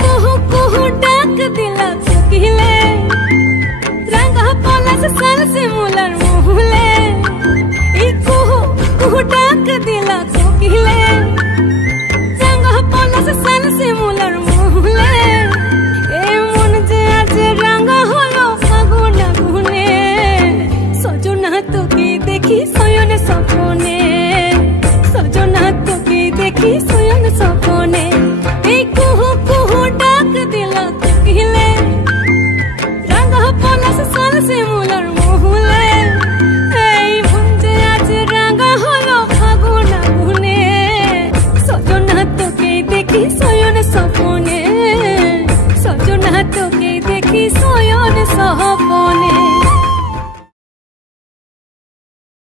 कुहू कुहू डाक दिला चुकिले रंग पलस सन सिमुलर मुहले ई कुहू कुहू डाक दिला चुकिले रंग पलस सन सिमुलर मुहले ए मन जे आज रंग हलो फागुन गुने सजना तो की देखी सयन सपने सजना तो की देखी